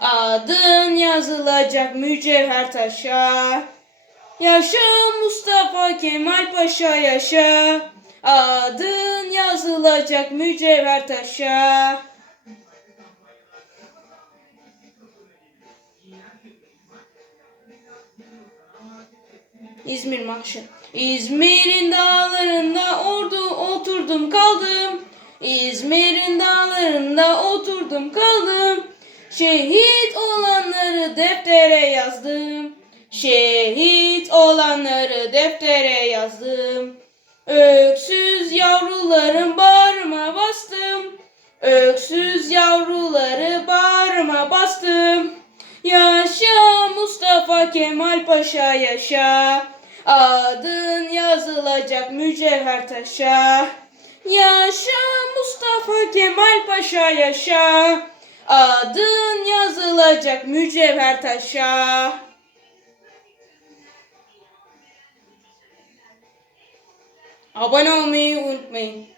Adın yazılacak mücevher taşa. Yaşa Mustafa Kemal Paşa yaşa. Adın yazılacak mücevher taşa. İzmir Marşı. İzmir'in dağlarında ordu oturdum kaldım. İzmir'in dağlarında oturdum kaldım. Şehit olanları deftere yazdım. Şehit olanları deftere yazdım. Öksüz yavrularım bağrıma bastım. Öksüz yavruları bağrıma bastım. Yaşa Mustafa Kemal Paşa yaşa. Adın yazılacak mücevher taşa. Yaşa Mustafa Kemal Paşa yaşa. Adın yazılacak mücevher taşa. Abone olmayı unutmayın.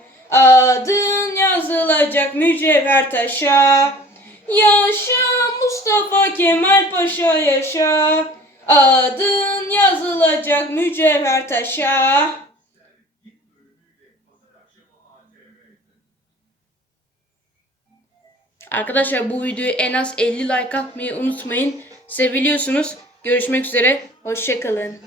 Adın yazılacak mücevher taşa. Yaşa Mustafa Kemal Paşa yaşa. Adın yazılacak mücevher taşa. Arkadaşlar bu videoyu en az 50 like atmayı unutmayın. Seviliyorsunuz. Görüşmek üzere. Hoşçakalın.